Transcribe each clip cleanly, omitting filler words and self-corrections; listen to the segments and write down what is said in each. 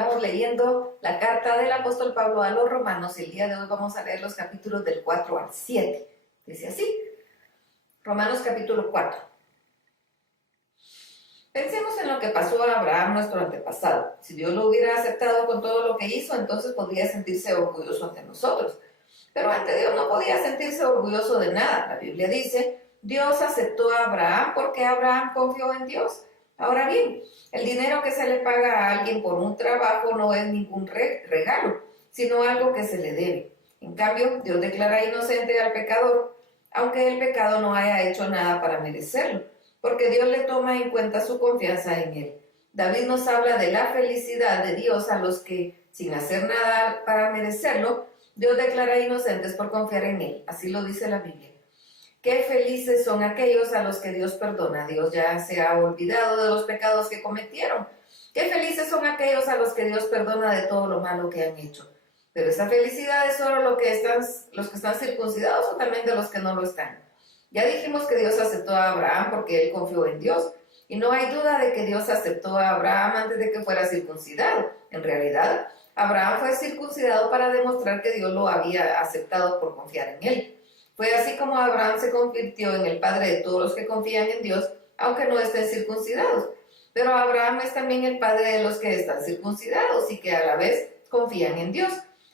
Estamos leyendo la carta del apóstol Pablo a los romanos y el día de hoy vamos a leer los capítulos del 4 al 7. Dice así, Romanos capítulo 4. Pensemos en lo que pasó a Abraham, nuestro antepasado. Si Dios lo hubiera aceptado con todo lo que hizo, entonces podría sentirse orgulloso ante nosotros. Pero ante Dios no podía sentirse orgulloso de nada. La Biblia dice, Dios aceptó a Abraham porque Abraham confió en Dios. Ahora bien, el dinero que se le paga a alguien por un trabajo no es ningún regalo, sino algo que se le debe. En cambio, Dios declara inocente al pecador, aunque el pecado no haya hecho nada para merecerlo, porque Dios le toma en cuenta su confianza en él. David nos habla de la felicidad de Dios a los que, sin hacer nada para merecerlo, Dios declara inocentes por confiar en él. Así lo dice la Biblia. Qué felices son aquellos a los que Dios perdona. Dios ya se ha olvidado de los pecados que cometieron. Qué felices son aquellos a los que Dios perdona de todo lo malo que han hecho. Pero esa felicidad es solo los que están circuncidados o también de los que no lo están. Ya dijimos que Dios aceptó a Abraham porque él confió en Dios. Y no hay duda de que Dios aceptó a Abraham antes de que fuera circuncidado. En realidad, Abraham fue circuncidado para demostrar que Dios lo había aceptado por confiar en él. Fue así como Abraham se convirtió en el padre de todos los que confían en Dios, aunque no estén circuncidados. Pero Abraham es también el padre de los que están circuncidados y que a la vez confían en Dios.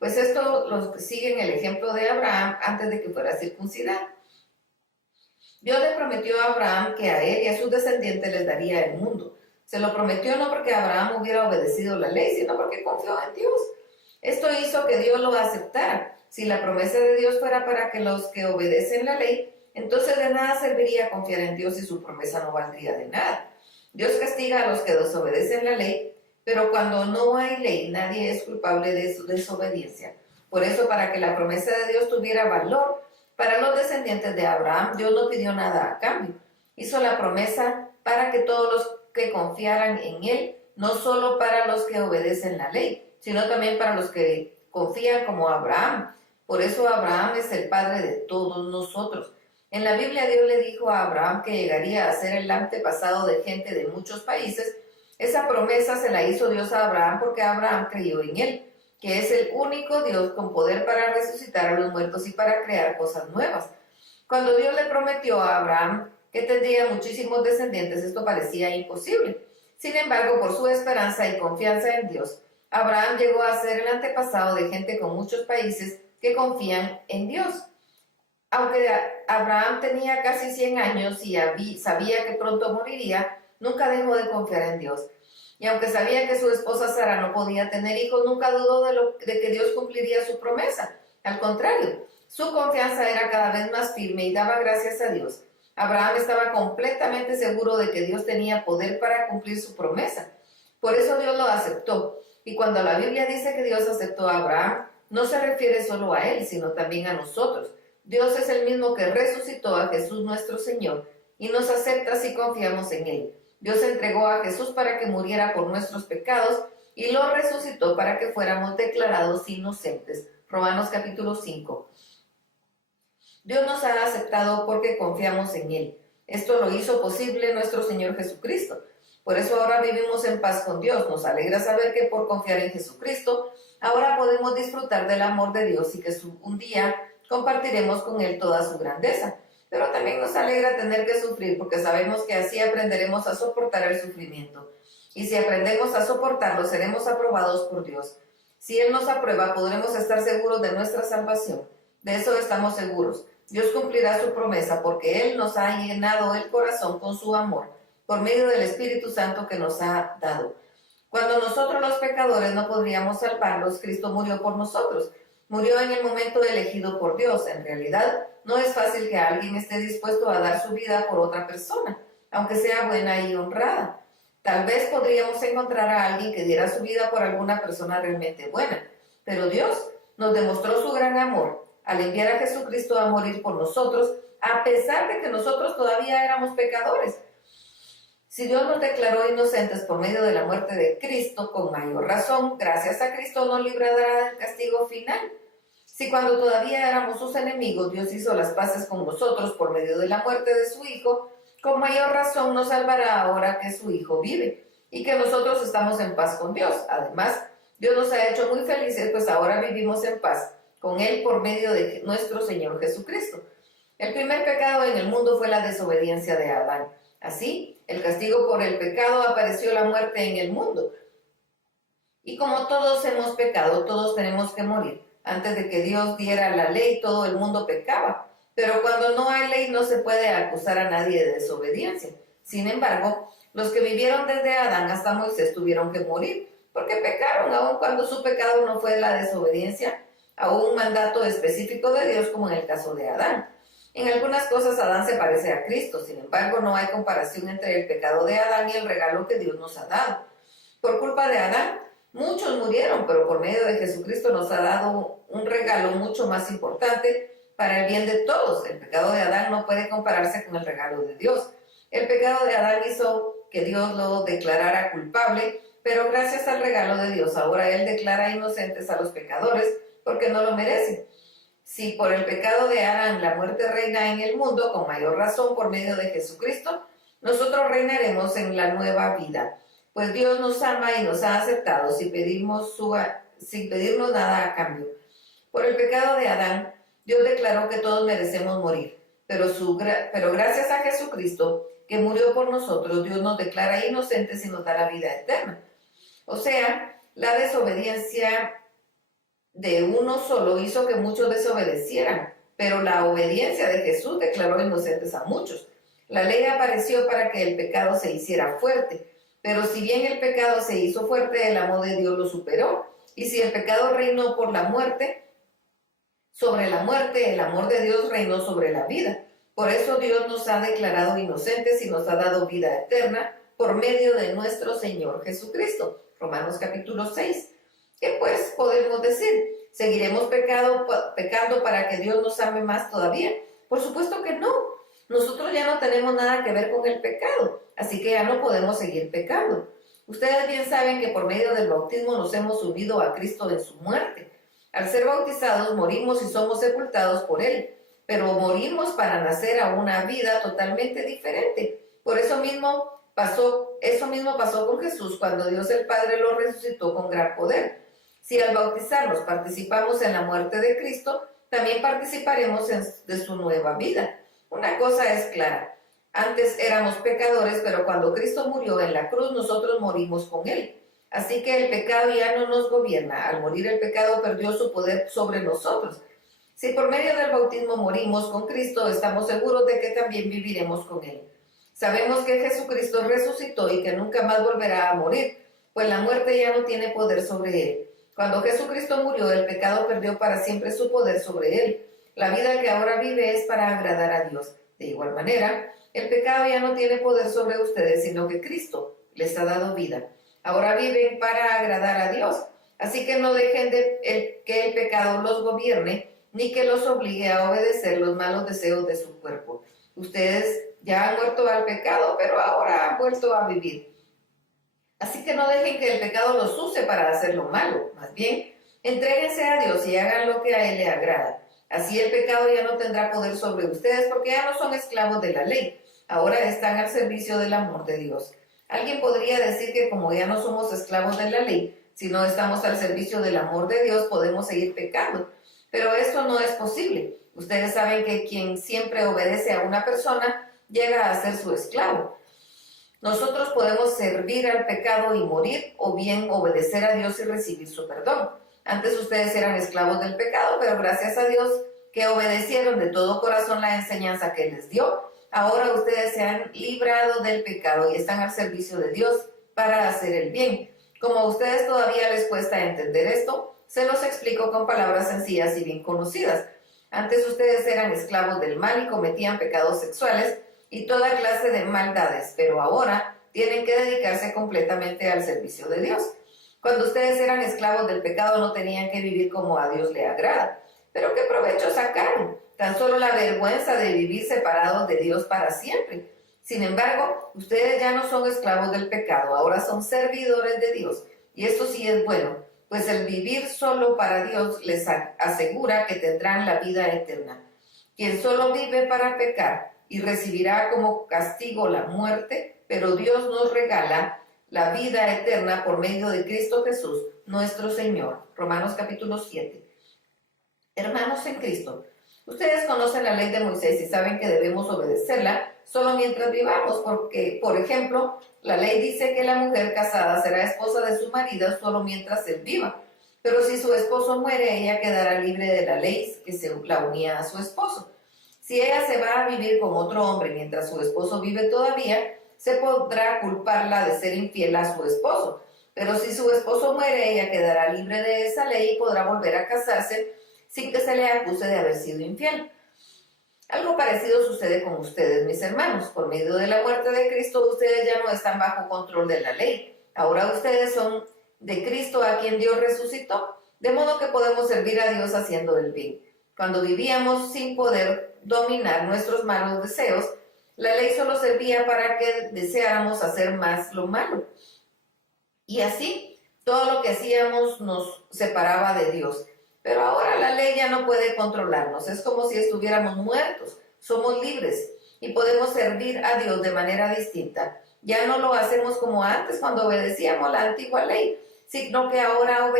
Pues esto los que siguen el ejemplo de Abraham antes de que fuera circuncidado. Dios le prometió a Abraham que a él y a sus descendientes les daría el mundo. Se lo prometió no porque Abraham hubiera obedecido la ley, sino porque confió en Dios. Esto hizo que Dios lo aceptara. Si la promesa de Dios fuera para que los que obedecen la ley, entonces de nada serviría confiar en Dios y su promesa no valdría de nada. Dios castiga a los que desobedecen la ley, pero cuando no hay ley, nadie es culpable de su desobediencia. Por eso, para que la promesa de Dios tuviera valor para los descendientes de Abraham, Dios no pidió nada a cambio. Hizo la promesa para que todos los que confiaran en Él, no solo para los que obedecen la ley, sino también para los que confían como Abraham. Por eso Abraham es el padre de todos nosotros. En la Biblia Dios le dijo a Abraham que llegaría a ser el antepasado de gente de muchos países. Esa promesa se la hizo Dios a Abraham porque Abraham creyó en él, que es el único Dios con poder para resucitar a los muertos y para crear cosas nuevas. Cuando Dios le prometió a Abraham que tendría muchísimos descendientes, esto parecía imposible. Sin embargo, por su esperanza y confianza en Dios, Abraham llegó a ser el antepasado de gente con muchos países que confían en Dios. Aunque Abraham tenía casi 100 años y sabía que pronto moriría, nunca dejó de confiar en Dios. Y aunque sabía que su esposa Sara no podía tener hijos, nunca dudó de que Dios cumpliría su promesa. Al contrario, su confianza era cada vez más firme y daba gracias a Dios. Abraham estaba completamente seguro de que Dios tenía poder para cumplir su promesa. Por eso Dios lo aceptó. Y cuando la Biblia dice que Dios aceptó a Abraham, no se refiere solo a él, sino también a nosotros. Dios es el mismo que resucitó a Jesús nuestro Señor y nos acepta si confiamos en él. Dios entregó a Jesús para que muriera por nuestros pecados y lo resucitó para que fuéramos declarados inocentes. Romanos capítulo 5. Dios nos ha aceptado porque confiamos en él. Esto lo hizo posible nuestro Señor Jesucristo. Por eso ahora vivimos en paz con Dios. Nos alegra saber que por confiar en Jesucristo, ahora podemos disfrutar del amor de Dios y que un día compartiremos con Él toda su grandeza. Pero también nos alegra tener que sufrir porque sabemos que así aprenderemos a soportar el sufrimiento. Y si aprendemos a soportarlo, seremos aprobados por Dios. Si Él nos aprueba, podremos estar seguros de nuestra salvación. De eso estamos seguros. Dios cumplirá su promesa porque Él nos ha llenado el corazón con su amor, por medio del Espíritu Santo que nos ha dado. Cuando nosotros los pecadores no podríamos salvarlos, Cristo murió por nosotros. Murió en el momento elegido por Dios. En realidad, no es fácil que alguien esté dispuesto a dar su vida por otra persona, aunque sea buena y honrada. Tal vez podríamos encontrar a alguien que diera su vida por alguna persona realmente buena, pero Dios nos demostró su gran amor al enviar a Jesucristo a morir por nosotros, a pesar de que nosotros todavía éramos pecadores. Si Dios nos declaró inocentes por medio de la muerte de Cristo, con mayor razón, gracias a Cristo nos librará del castigo final. Si cuando todavía éramos sus enemigos, Dios hizo las paces con nosotros por medio de la muerte de su Hijo, con mayor razón nos salvará ahora que su Hijo vive. y que nosotros estamos en paz con Dios. Además, Dios nos ha hecho muy felices, pues ahora vivimos en paz con Él por medio de nuestro Señor Jesucristo. El primer pecado en el mundo fue la desobediencia de Adán. Así, el castigo por el pecado apareció la muerte en el mundo. Y como todos hemos pecado, todos tenemos que morir. Antes de que Dios diera la ley, todo el mundo pecaba. Pero cuando no hay ley, no se puede acusar a nadie de desobediencia. Sin embargo, los que vivieron desde Adán hasta Moisés tuvieron que morir, porque pecaron, aun cuando su pecado no fue la desobediencia a un mandato específico de Dios, como en el caso de Adán. En algunas cosas Adán se parece a Cristo, sin embargo no hay comparación entre el pecado de Adán y el regalo que Dios nos ha dado. Por culpa de Adán, muchos murieron, pero por medio de Jesucristo nos ha dado un regalo mucho más importante para el bien de todos. El pecado de Adán no puede compararse con el regalo de Dios. El pecado de Adán hizo que Dios lo declarara culpable, pero gracias al regalo de Dios, ahora Él declara inocentes a los pecadores porque no lo merecen. Si por el pecado de Adán la muerte reina en el mundo, con mayor razón por medio de Jesucristo, nosotros reinaremos en la nueva vida. Pues Dios nos ama y nos ha aceptado sin pedirnos nada a cambio. Por el pecado de Adán, Dios declaró que todos merecemos morir, pero gracias a Jesucristo, que murió por nosotros, Dios nos declara inocentes y nos da la vida eterna. O sea, la desobediencia de uno solo hizo que muchos desobedecieran, pero la obediencia de Jesús declaró inocentes a muchos. La ley apareció para que el pecado se hiciera fuerte, pero si bien el pecado se hizo fuerte, el amor de Dios lo superó. Y si el pecado reinó por la muerte, sobre la muerte, el amor de Dios reinó sobre la vida. Por eso Dios nos ha declarado inocentes y nos ha dado vida eterna por medio de nuestro Señor Jesucristo. Romanos capítulo 6. ¿Qué pues podemos decir? ¿Seguiremos pecando para que Dios nos ame más todavía? Por supuesto que no. Nosotros ya no tenemos nada que ver con el pecado, así que ya no podemos seguir pecando. Ustedes bien saben que por medio del bautismo nos hemos unido a Cristo en su muerte. Al ser bautizados morimos y somos sepultados por Él, pero morimos para nacer a una vida totalmente diferente. Por eso mismo pasó con Jesús cuando Dios el Padre lo resucitó con gran poder. Si al bautizarnos participamos en la muerte de Cristo, también participaremos de su nueva vida. Una cosa es clara, antes éramos pecadores, pero cuando Cristo murió en la cruz, nosotros morimos con Él. Así que el pecado ya no nos gobierna. Al morir el pecado perdió su poder sobre nosotros. Si por medio del bautismo morimos con Cristo, estamos seguros de que también viviremos con Él. Sabemos que Jesucristo resucitó y que nunca más volverá a morir, pues la muerte ya no tiene poder sobre Él. Cuando Jesucristo murió, el pecado perdió para siempre su poder sobre Él. La vida que ahora vive es para agradar a Dios. De igual manera, el pecado ya no tiene poder sobre ustedes, sino que Cristo les ha dado vida. Ahora viven para agradar a Dios. Así que no dejen que el pecado los gobierne, ni que los obligue a obedecer los malos deseos de su cuerpo. Ustedes ya han muerto al pecado, pero ahora han vuelto a vivir. Así que no dejen que el pecado los use para hacer lo malo. Más bien, entréguense a Dios y hagan lo que a Él le agrada. Así el pecado ya no tendrá poder sobre ustedes porque ya no son esclavos de la ley. Ahora están al servicio del amor de Dios. Alguien podría decir que como ya no somos esclavos de la ley, si no estamos al servicio del amor de Dios, podemos seguir pecando. Pero esto no es posible. Ustedes saben que quien siempre obedece a una persona llega a ser su esclavo. Nosotros podemos servir al pecado y morir, o bien obedecer a Dios y recibir su perdón. Antes ustedes eran esclavos del pecado, pero gracias a Dios que obedecieron de todo corazón la enseñanza que les dio, ahora ustedes se han librado del pecado y están al servicio de Dios para hacer el bien. Como a ustedes todavía les cuesta entender esto, se los explico con palabras sencillas y bien conocidas. Antes ustedes eran esclavos del mal y cometían pecados sexuales y toda clase de maldades, pero ahora tienen que dedicarse completamente al servicio de Dios. Cuando ustedes eran esclavos del pecado no tenían que vivir como a Dios le agrada. Pero ¿qué provecho sacaron? Tan solo la vergüenza de vivir separados de Dios para siempre. Sin embargo, ustedes ya no son esclavos del pecado, ahora son servidores de Dios. Y esto sí es bueno, pues el vivir solo para Dios les asegura que tendrán la vida eterna. Quien solo vive para pecar y recibirá como castigo la muerte, pero Dios nos regala la vida eterna por medio de Cristo Jesús, nuestro Señor. Romanos capítulo 7. Hermanos en Cristo, ustedes conocen la ley de Moisés y saben que debemos obedecerla solo mientras vivamos, porque, por ejemplo, la ley dice que la mujer casada será esposa de su marido solo mientras él viva. Pero si su esposo muere, ella quedará libre de la ley que se la unía a su esposo. Si ella se va a vivir con otro hombre mientras su esposo vive todavía, se podrá culparla de ser infiel a su esposo. Pero si su esposo muere, ella quedará libre de esa ley y podrá volver a casarse sin que se le acuse de haber sido infiel. Algo parecido sucede con ustedes, mis hermanos. Por medio de la muerte de Cristo, ustedes ya no están bajo control de la ley. Ahora ustedes son de Cristo, a quien Dios resucitó, de modo que podemos servir a Dios haciendo el bien. Cuando vivíamos sin poder dominar nuestros malos deseos, la ley solo servía para que deseáramos hacer más lo malo. Y así, todo lo que hacíamos nos separaba de Dios. Pero ahora la ley ya no puede controlarnos. Es como si estuviéramos muertos. Somos libres y podemos servir a Dios de manera distinta. Ya no lo hacemos como antes cuando obedecíamos la antigua ley, sino que ahora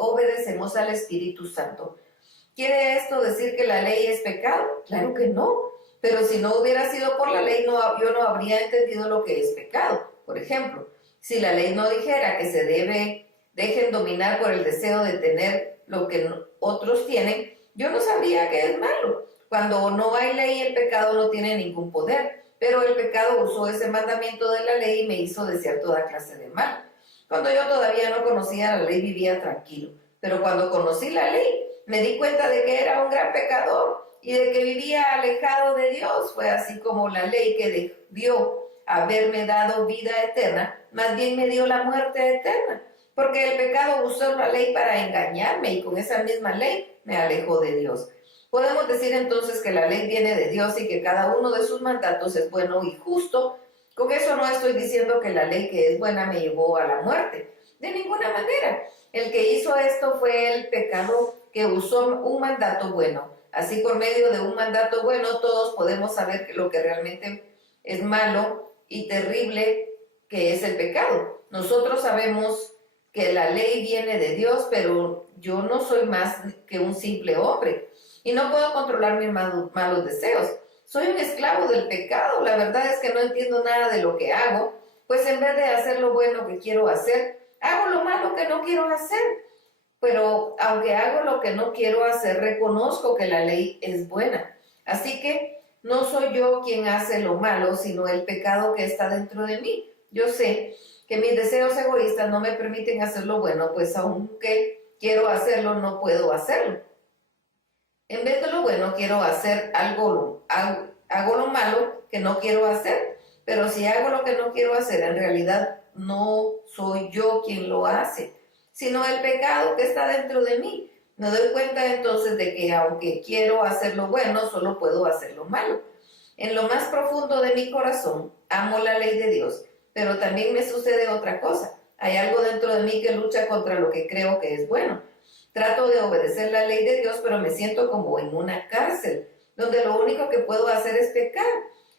obedecemos al Espíritu Santo. ¿Quiere esto decir que la ley es pecado? Claro que no. Pero si no hubiera sido por la ley, yo no habría entendido lo que es pecado. Por ejemplo, si la ley no dijera que se dejen dominar por el deseo de tener lo que otros tienen, yo no sabría que es malo. Cuando no hay ley, el pecado no tiene ningún poder. Pero el pecado usó ese mandamiento de la ley y me hizo desear toda clase de mal. Cuando yo todavía no conocía la ley, vivía tranquilo. Pero cuando conocí la ley, me di cuenta de que era un gran pecador y de que vivía alejado de Dios. Fue así como la ley que debió haberme dado vida eterna, más bien me dio la muerte eterna. Porque el pecado usó la ley para engañarme y con esa misma ley me alejó de Dios. Podemos decir entonces que la ley viene de Dios y que cada uno de sus mandatos es bueno y justo. Con eso no estoy diciendo que la ley que es buena me llevó a la muerte. De ninguna manera. El que hizo esto fue el pecado que usó un mandato bueno. Así por medio de un mandato bueno todos podemos saber lo que realmente es malo y terrible que es el pecado. Nosotros sabemos que la ley viene de Dios, pero yo no soy más que un simple hombre y no puedo controlar mis malos deseos. Soy un esclavo del pecado. La verdad es que no entiendo nada de lo que hago, pues en vez de hacer lo bueno que quiero hacer, hago lo malo que no quiero hacer. Pero aunque hago lo que no quiero hacer, reconozco que la ley es buena. Así que no soy yo quien hace lo malo, sino el pecado que está dentro de mí. Yo sé que mis deseos egoístas no me permiten hacer lo bueno, pues aunque quiero hacerlo, no puedo hacerlo. En vez de lo bueno, quiero hacer hago lo malo que no quiero hacer. Pero si hago lo que no quiero hacer, en realidad no soy yo quien lo hace, sino el pecado que está dentro de mí. Me doy cuenta entonces de que aunque quiero hacer lo bueno, solo puedo hacer lo malo. En lo más profundo de mi corazón, amo la ley de Dios, pero también me sucede otra cosa. Hay algo dentro de mí que lucha contra lo que creo que es bueno. Trato de obedecer la ley de Dios, pero me siento como en una cárcel, donde lo único que puedo hacer es pecar.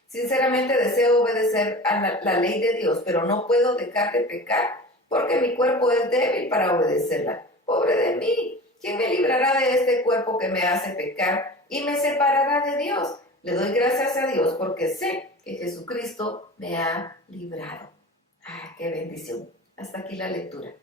Sinceramente deseo obedecer a la ley de Dios, pero no puedo dejar de pecar, porque mi cuerpo es débil para obedecerla. Pobre de mí, ¿quién me librará de este cuerpo que me hace pecar y me separará de Dios? Le doy gracias a Dios porque sé que Jesucristo me ha librado. ¡Ay, qué bendición! Hasta aquí la lectura.